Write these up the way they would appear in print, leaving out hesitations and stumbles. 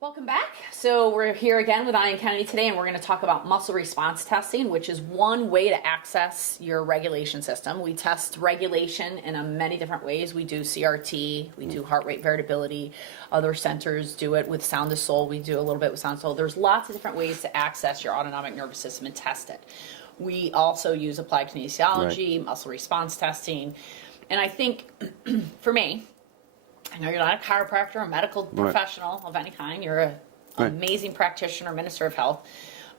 Welcome back. So we're here again with Ian Kennedy today, and we're going to talk about muscle response testing, which is one way to access your regulation system. We test regulation in many different ways. We do CRT, we do heart rate variability. Other centers do it with Sound of Soul. We do a little bit with Sound of Soul. There's lots of different ways to access your autonomic nervous system and test it. We also use applied kinesiology, muscle response testing, and I think for me, I know you're not a chiropractor or a medical professional of any kind. You're an amazing practitioner, minister of health.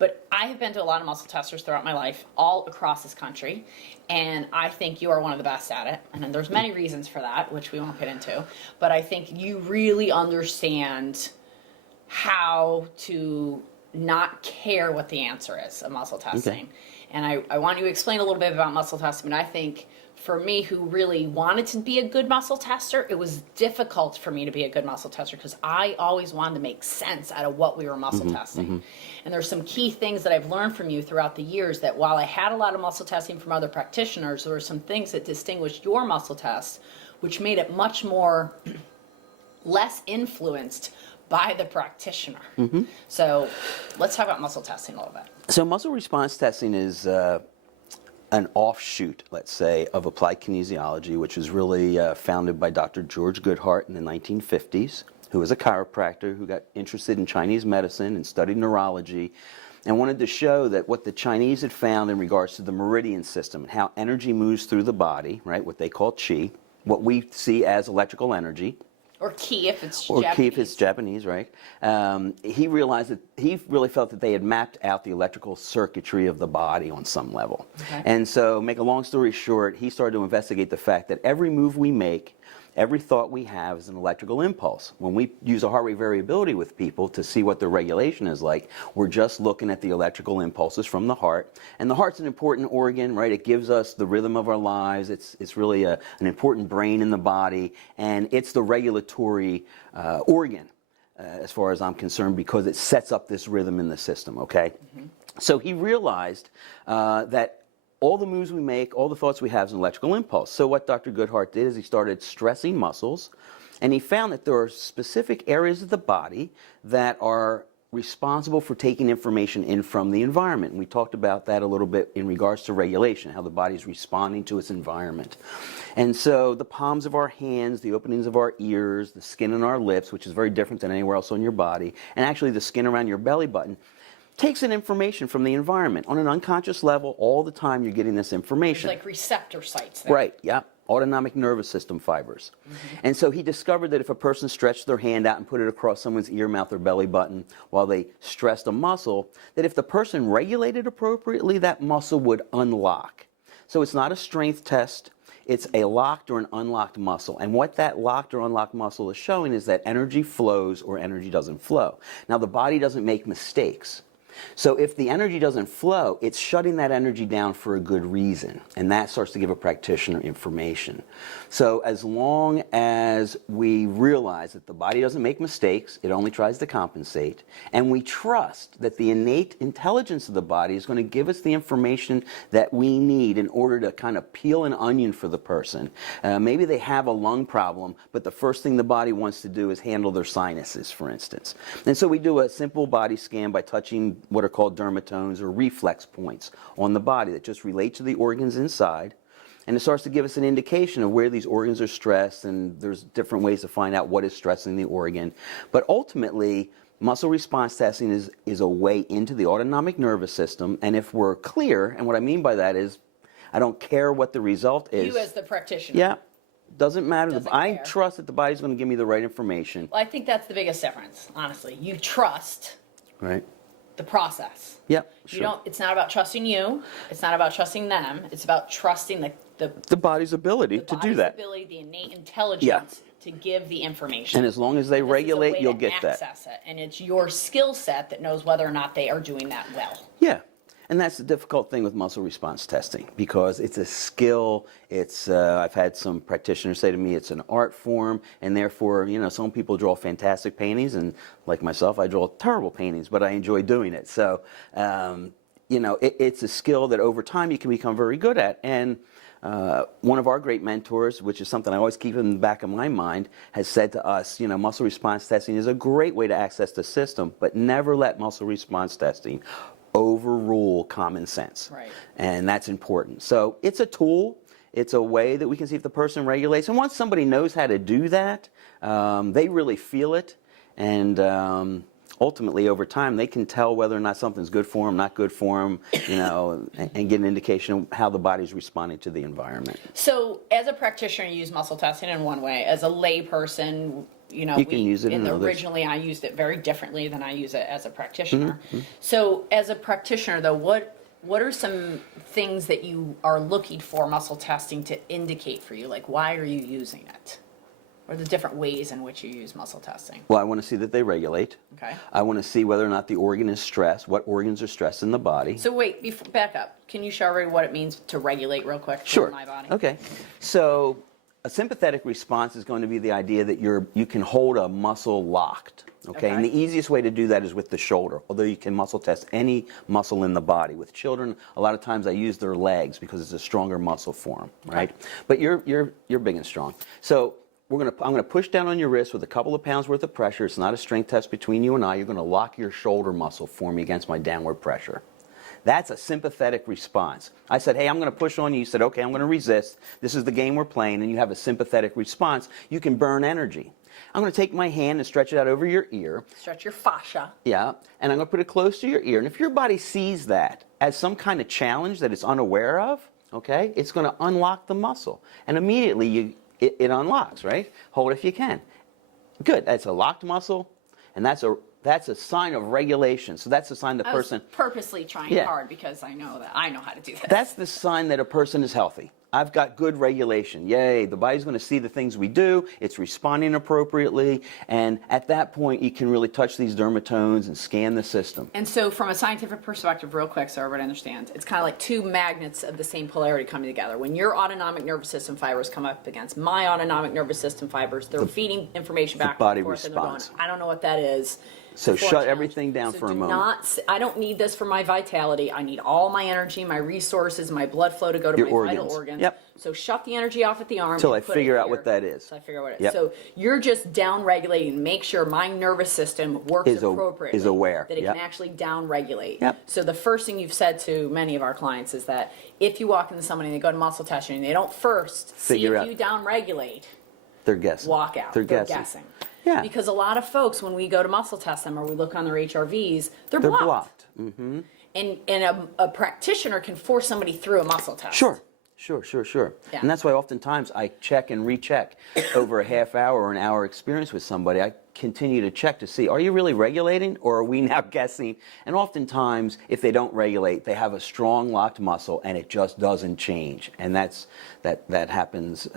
But I have been to a lot of muscle testers throughout my life, all across this country, and I think you are one of the best at it. And there's many reasons for that, which we won't get into. But I think you really understand how to not care what the answer is of muscle testing. Okay. And I want you to explain a little bit about muscle testing. And I think for me, who really wanted to be a good muscle tester, it was difficult for me to be a good muscle tester because I always wanted to make sense out of what we were muscle testing. And there's some key things that I've learned from you throughout the years that while I had a lot of muscle testing from other practitioners, there were some things that distinguished your muscle test, which made it much more less influenced by the practitioner. So let's talk about muscle testing a little bit. So muscle response testing is an offshoot, let's say, of applied kinesiology, which was really founded by Dr. George Goodhart in the 1950s, who was a chiropractor who got interested in Chinese medicine and studied neurology and wanted to show that what the Chinese had found in regards to the meridian system and how energy moves through the body, right, what they call qi, what we see as electrical energy, or ki if it's or Japanese. ki if it's Japanese, right? He realized that he really felt that they had mapped out the electrical circuitry of the body on some level. Okay. And so, make a long story short, he started to investigate the fact that every move we make, every thought we have is an electrical impulse. When we use a heart rate variability with people to see what their regulation is like, we're just looking at the electrical impulses from the heart. And the heart's an important organ, right? It gives us the rhythm of our lives. It's really an important brain in the body, and it's the regulatory organ, as far as I'm concerned, because it sets up this rhythm in the system, okay? So he realized that all the moves we make, all the thoughts we have is an electrical impulse. So what Dr. Goodhart did is he started stressing muscles, and he found that there are specific areas of the body that are responsible for taking information in from the environment. And we talked about that a little bit in regards to regulation, how the body's responding to its environment. And so the palms of our hands, the openings of our ears, the skin on our lips, which is very different than anywhere else on your body, and actually the skin around your belly button, takes in information from the environment. On an unconscious level, all the time you're getting this information. There's like receptor sites there. Right, yeah. Autonomic nervous system fibers. And so he discovered that if a person stretched their hand out and put it across someone's ear, mouth, or belly button while they stressed a muscle, that if the person regulated appropriately, that muscle would unlock. So it's not a strength test. It's a locked or an unlocked muscle. And what that locked or unlocked muscle is showing is that energy flows or energy doesn't flow. Now, the body doesn't make mistakes. So if the energy doesn't flow, it's shutting that energy down for a good reason, and that starts to give a practitioner information. So as long as we realize that the body doesn't make mistakes, it only tries to compensate, and we trust that the innate intelligence of the body is going to give us the information that we need in order to kind of peel an onion for the person. Maybe they have a lung problem, but the first thing the body wants to do is handle their sinuses, for instance. And so we do a simple body scan by touching what are called dermatomes or reflex points on the body that just relate to the organs inside. And it starts to give us an indication of where these organs are stressed, and there's different ways to find out what is stressing the organ. But ultimately, muscle response testing is a way into the autonomic nervous system, and if we're clear, and what I mean by that is, I don't care what the result is. You as the practitioner. Yeah. Doesn't matter. Doesn't I care. trust that the body's going to give me the right information. Well, I think that's the biggest difference, honestly. You trust Right. the process. Yep. You don't. It's not about trusting you. It's not about trusting them. It's about trusting The body's ability to do that. The ability, the innate intelligence to give the information. And as long as they This is a regulate, way you'll to get that. access it, and it's your skill set that knows whether or not they are doing that well. Yeah. And that's the difficult thing with muscle response testing, because it's a skill. It's I've had some practitioners say to me it's an art form, and therefore, some people draw fantastic paintings, and like myself, I draw terrible paintings, but I enjoy doing it. So, it's a skill that over time you can become very good at. And one of our great mentors, which is something I always keep in the back of my mind, has said to us, you know, muscle response testing is a great way to access the system, but never let muscle response testing overrule common sense. Right. And that's important. So it's a tool. It's a way that we can see if the person regulates. And once somebody knows how to do that, they really feel it. And ultimately, over time, they can tell whether or not something's good for them, not good for them, you know, and get an indication of how the body's responding to the environment. So, as a practitioner, you use muscle testing in one way. As a lay person, you know, You can use it in others. originally I used it very differently than I use it as a practitioner. So, as a practitioner, though, what are some things that you are looking for muscle testing to indicate for you? Like, why are you using it? Or the different ways in which you use muscle testing? Well, I want to see that they regulate. Okay. I want to see whether or not the organ is stressed, what organs are stressed in the body. So wait, back up. Can you show everybody what it means to regulate real quick Sure. for my body? Okay. So a sympathetic response is going to be the idea that you can hold a muscle locked. Okay? And the easiest way to do that is with the shoulder, although you can muscle test any muscle in the body. With children, a lot of times I use their legs because it's a stronger muscle for them, right? But you're big and strong. So I'm going to push down on your wrist with a couple of pounds worth of pressure. It's not a strength test between you and I. You're going to lock your shoulder muscle for me against my downward pressure. That's a sympathetic response. I said, hey, I'm going to push on you. You said, okay, I'm going to resist. This is the game we're playing, and you have a sympathetic response. You can burn energy. I'm going to take my hand and stretch it out over your ear. Stretch your fascia. Yeah, and I'm going to put it close to your ear. And if your body sees that as some kind of challenge that it's unaware of, okay, it's going to unlock the muscle. And immediately it unlocks, right? Hold if you can. Good. That's a locked muscle, and that's a sign of regulation. So that's a sign the person. I was purposely trying hard because I know how to do this. That's the sign that a person is healthy. I've got good regulation. Yay, the body's going to see the things we do. It's responding appropriately. And at that point, you can really touch these dermatones and scan the system. And so from a scientific perspective, real quick so everybody understands, it's kind of like two magnets of the same polarity coming together. When your autonomic nervous system fibers come up against my autonomic nervous system fibers, they're feeding information back body and forth. responds. And they're going, I don't know what that is. So shut everything down for a moment. I don't need this for my vitality. I need all my energy, my resources, my blood flow to go to Your my vital organs. Yep. So shut the energy off at the arm. Until I put figure it out here. what that is. So I figure out what it is. Yep. So you're just down regulating, make sure my nervous system works appropriately. Is aware. That it can actually down regulate. Yep. So the first thing you've said to many of our clients is that if you walk into somebody and they go to muscle testing and they don't first Figure see out. if you down regulate, They're guessing. walk out. They're guessing. Yeah. Because a lot of folks, when we go to muscle test them or we look on their HRVs, they're blocked. Mm-hmm. And a practitioner can force somebody through a muscle test. Sure. Yeah. And that's why oftentimes I check and recheck over a half hour or an hour experience with somebody. I continue to check to see, are you really regulating or are we now guessing? And oftentimes, if they don't regulate, they have a strong locked muscle and it just doesn't change. And that happens,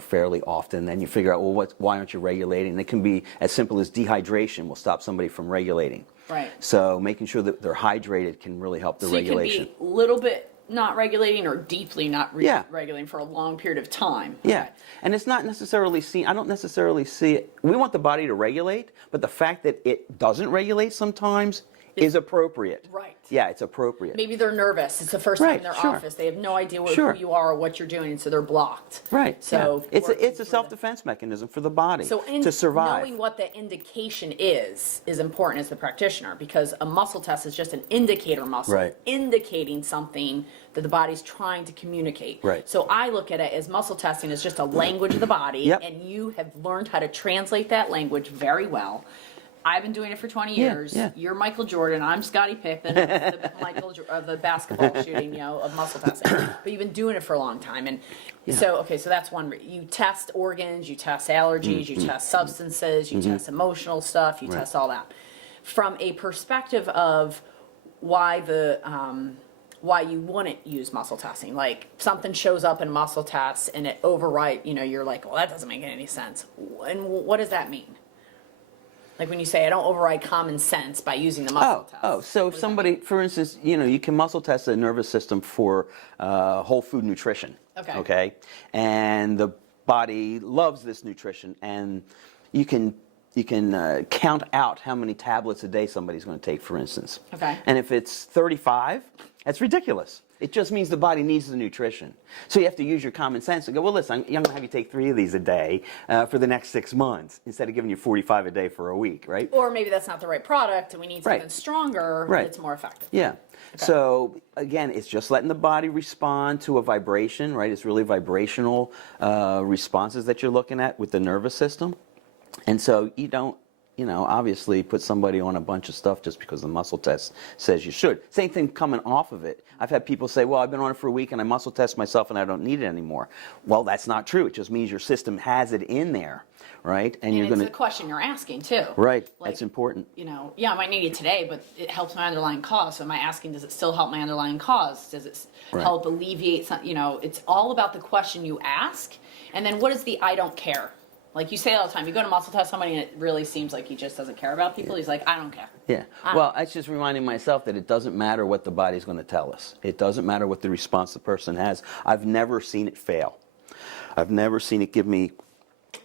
fairly often. Then you figure out, well, why aren't you regulating? And it can be as simple as dehydration will stop somebody from regulating. Right. So making sure that they're hydrated can really help the regulation. So you can be a little bit not regulating or deeply not regulating for a long period of time. Yeah, and it's not necessarily seen. I don't necessarily see it. We want the body to regulate, but the fact that it doesn't regulate sometimes is appropriate. Right. Yeah, it's appropriate. Maybe they're nervous. It's the first time in their sure. office. They have no idea Sure. who you are or what you're doing, and so they're blocked. Right. So yeah. It's a self-defense mechanism for the body to survive. Knowing what the indication is important as the practitioner, because a muscle test is just an indicator muscle, indicating something that the body's trying to communicate. Right. So I look at it as muscle testing as just a language of the body, and you have learned how to translate that language very well. I've been doing it for 20 years. Yeah. You're Michael Jordan. I'm Scottie Pippen of the basketball shooting, of muscle testing. But you've been doing it for a long time. And so that's one. You test organs, you test allergies, you test substances, you test emotional stuff, you test all that. From a perspective of why you wouldn't use muscle testing. Like something shows up in muscle tests and it overrides, you're like, well, that doesn't make any sense. And what does that mean? Like when you say I don't override common sense by using the muscle test. So if somebody, for instance, you can muscle test the nervous system for whole food nutrition. Okay. And the body loves this nutrition, and you can count out how many tablets a day somebody's going to take, for instance. Okay. And if it's 35, that's ridiculous. It just means the body needs the nutrition. So you have to use your common sense and go, well, listen, I'm going to have you take 3 of these a day for the next 6 months instead of giving you 45 a day for a week, right? Or maybe that's not the right product and we need something stronger that's more effective. Yeah. Okay. So again, it's just letting the body respond to a vibration, right? It's really vibrational responses that you're looking at with the nervous system. And so you don't, obviously put somebody on a bunch of stuff just because the muscle test says you should. Same thing coming off of it. I've had people say, well, I've been on it for a week and I muscle test myself and I don't need it anymore. Well, that's not true. It just means your system has it in there, right? And you're it's the question you're asking too. Right. That's important. I might need it today, but it helps my underlying cause. So am I asking, does it still help my underlying cause? Does it help alleviate some, it's all about the question you ask. And then what is the I don't care? Like you say all the time, you go to muscle test somebody and it really seems like he just doesn't care about people. He's like, I don't care. Yeah. Well, it's just reminding myself that it doesn't matter what the body's going to tell us. It doesn't matter what the response the person has. I've never seen it fail. I've never seen it give me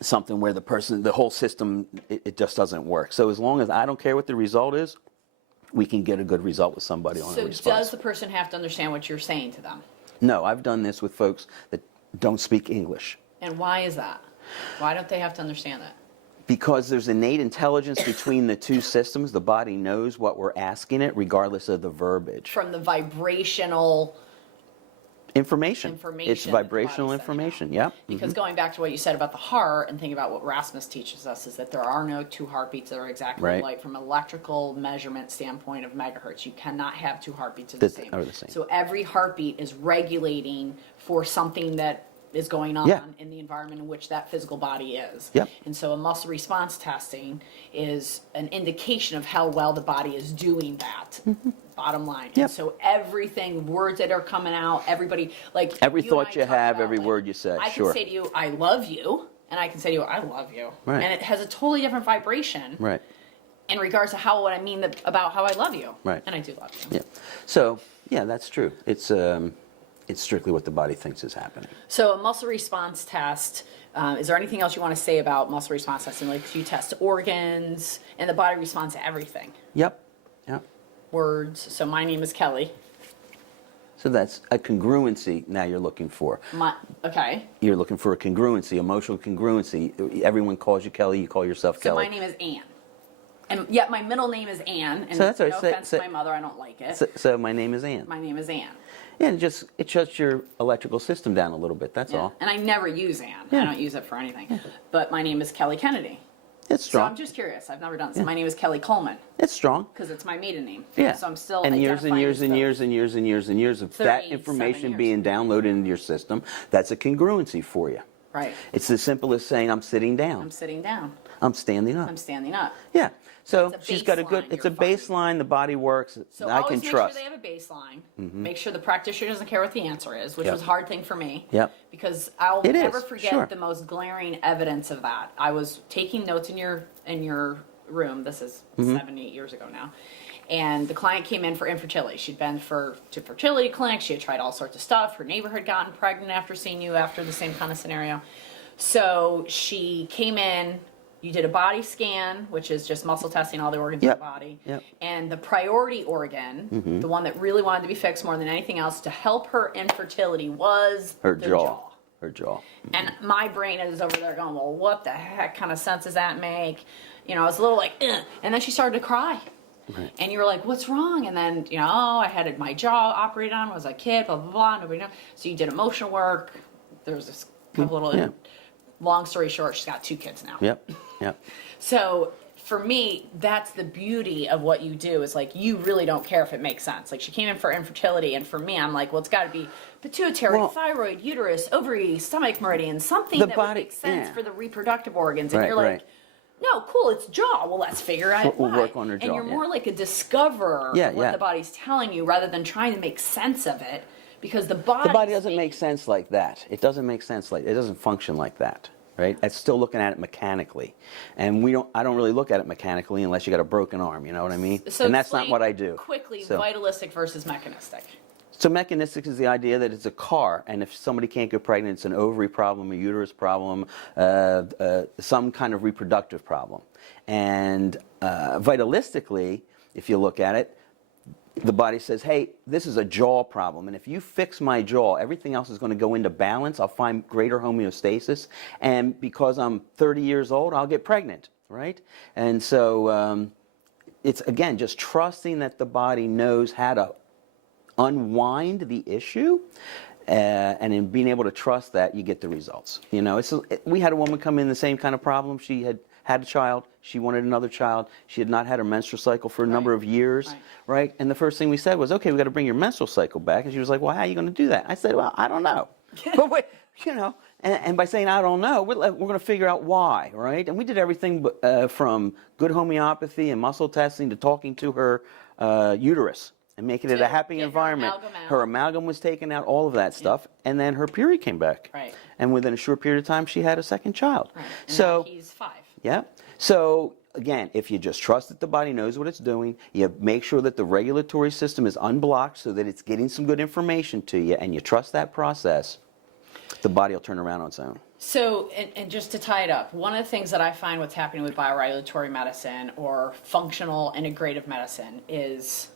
something where the whole system, it just doesn't work. So as long as I don't care what the result is, we can get a good result with somebody on a response. So does the person have to understand what you're saying to them? No, I've done this with folks that don't speak English. And why is that? Why don't they have to understand that? Because there's innate intelligence between the two systems. The body knows what we're asking it, regardless of the verbiage. From the vibrational information. It's vibrational information, yeah. Because going back to what you said about the heart and thinking about what Rasmus teaches us is that there are no 2 heartbeats that are exactly alike from an electrical measurement standpoint of megahertz. You cannot have 2 heartbeats of the same. So every heartbeat is regulating for something that is going on in the environment in which that physical body is. Yep. And so a muscle response testing is an indication of how well the body is doing that. Bottom line. Yep. And so everything, words that are coming out, everybody, like every thought you have, every word you say. I can say to you, I love you, and I can say to you, I love you. Right. And it has a totally different vibration. Right. In regards to what I mean about how I love you. Right. And I do love you. Yeah. So, that's true. It's strictly what the body thinks is happening. So a muscle response test, is there anything else you want to say about muscle response testing? Like you test organs and the body responds to everything. Yep. Words. So my name is Kelly. So that's a congruency now you're looking for. Okay. You're looking for a congruency, emotional congruency. Everyone calls you Kelly, you call yourself Kelly. So my name is Ann. And yet my middle name is Ann. And so that's no offense to my mother, I don't like it. So my name is Ann. My name is Ann. Yeah, it shuts your electrical system down a little bit, that's all. And I never use Ann. I don't use it for anything. But my name is Kelly Kennedy. It's strong. So I'm just curious. I've never done this. My name is Kelly Coleman. It's strong. Because it's my maiden name. Yeah. So I'm still and years and years and years and years and years and years of that information being downloaded into your system, that's a congruency for you. Right. It's as simple as saying, I'm sitting down. I'm sitting down. I'm standing up. I'm standing up. Yeah. So she's got it's a baseline, the body works, so I can trust. So always make sure they have a baseline. Make sure the practitioner doesn't care what the answer is, which was a hard thing for me. Yep. Because I'll never forget the most glaring evidence of that. I was taking notes in your room, this is 7, 8 years ago now, and the client came in for infertility. She'd been to fertility clinics, she had tried all sorts of stuff, her neighbor had gotten pregnant after seeing you after the same kind of scenario. So she came in. You did a body scan, which is just muscle testing all the organs of the body. Yep. And the priority organ, the one that really wanted to be fixed more than anything else to help her infertility was her jaw. Her jaw. And my brain is over there going, well, what the heck kind of sense does that make? I was a little like, ugh. And then she started to cry. Right. And you were like, what's wrong? And then, I had my jaw operated on, was a kid, blah, blah, blah, nobody knows. So you did emotional work. There was this couple little... Long story short, she's got 2 kids now. Yep. So for me, that's the beauty of what you do is like you really don't care if it makes sense. Like she came in for infertility, and for me, I'm like, well, it's got to be pituitary, thyroid, uterus, ovary, stomach meridian, something that would make sense for the reproductive organs. And you're like, no, cool, it's jaw. Well, let's figure out We'll work on her jaw. And you're more like a discoverer of what the body's telling you rather than trying to make sense of it. Because the body doesn't make sense like that. It doesn't make sense it doesn't function like that, right? It's still looking at it mechanically, and I don't really look at it mechanically unless you got a broken arm. You know what I mean? So and that's not what I do. Quickly, vitalistic versus mechanistic. So mechanistic is the idea that it's a car, and if somebody can't get pregnant, it's an ovary problem, a uterus problem, some kind of reproductive problem. And vitalistically, if you look at it, the body says, hey, this is a jaw problem, and if you fix my jaw, everything else is going to go into balance. I'll find greater homeostasis, and because I'm 30 years old, I'll get pregnant, right? And so it's, again, just trusting that the body knows how to unwind the issue, and in being able to trust that, you get the results. You know, we had a woman come in the same kind of problem. She had a child. She wanted another child. She had not had her menstrual cycle for a number of years, right? And the first thing we said was, okay, we got to bring your menstrual cycle back. And she was like, well, how are you going to do that? I said, well, I don't know. But wait, you know, and by saying I don't know, we're going to figure out why, right? And we did everything from good homeopathy and muscle testing to talking to her uterus and making it a happy environment. Her amalgam was taken out, all of that stuff, and then her period came back. Right. And within a short period of time, she had a second child. Right. And so now he's 5. Yeah. So again, if you just trust that the body knows what it's doing, you make sure that the regulatory system is unblocked so that it's getting some good information to you, and you trust that process, the body will turn around on its own. So, and just to tie it up, one of the things that I find what's happening with bioregulatory medicine or functional integrative medicine is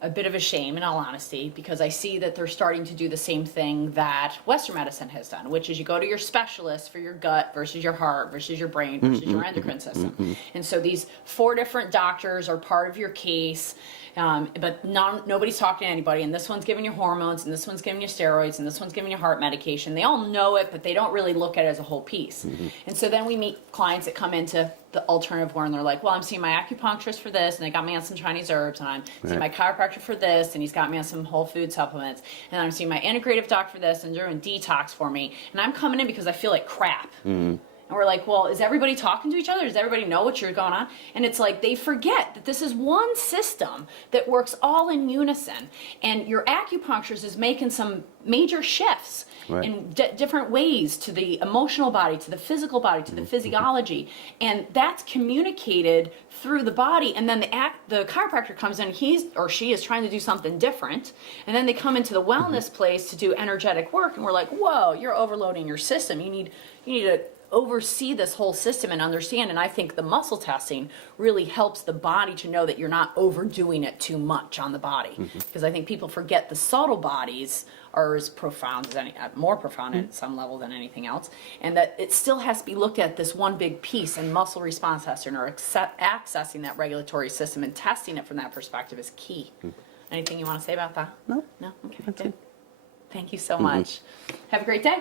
a bit of a shame, in all honesty, because I see that they're starting to do the same thing that Western medicine has done, which is you go to your specialist for your gut versus your heart versus your brain versus your endocrine system. And so these 4 different doctors are part of your case, but nobody's talking to anybody, and this one's giving you hormones, and this one's giving you steroids, and this one's giving you heart medication. They all know it, but they don't really look at it as a whole piece. And so then we meet clients that come into the alternative where, and they're like, well, I'm seeing my acupuncturist for this, and they got me on some Chinese herbs, and I'm seeing my chiropractor for this, and he's got me on some whole food supplements, and I'm seeing my integrative doc for this, and they're doing detox for me, and I'm coming in because I feel like crap. And we're like, well, is everybody talking to each other? Does everybody know what's going on? And it's like they forget that this is one system that works all in unison. And your acupuncturist is making some major shifts in different ways to the emotional body, to the physical body, to the physiology. And that's communicated through the body. And then the chiropractor comes in, he or she is trying to do something different. And then they come into the wellness place to do energetic work. And we're like, whoa, you're overloading your system. You need to oversee this whole system and understand. And I think the muscle testing really helps the body to know that you're not overdoing it too much on the body, because I think people forget the subtle bodies are as profound as more profound at some level than anything else, and that it still has to be looked at this one big piece. And muscle response testing or accessing that regulatory system and testing it from that perspective is key. Anything you want to say about that? No. Okay, good. Thank you so much. Have a great day.